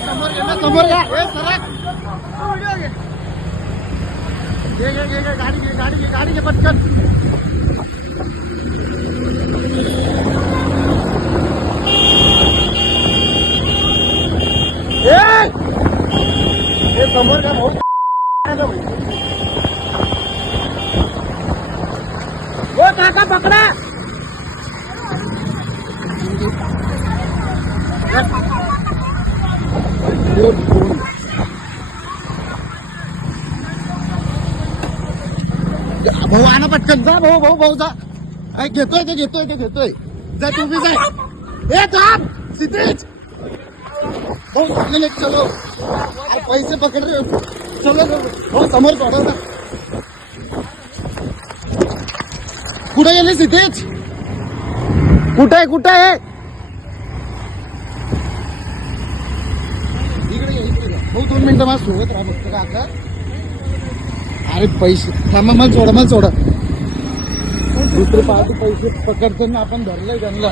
समोर घ्या गाडी घे पटकन. हे समोर घ्या भाऊ. हो काका पकडा. भाऊ आणा पटकन जा. भाऊ जा. घेतोय जा तुम्ही जाय. हे थांब सिद्धेश भाऊ चाललेले चलो. पैसे पकड रे. चलो भाऊ समोर सोडा. कुठे गेले सिद्धेश? कुठे आहे इकडे भाऊ 2 मिनिटं मला सोबत राहा फक्त काका. अरे पैसे थांबा. मला सोडा. दुसरी पार्टी पैसे पकडताना आपण धरलंय त्यांना.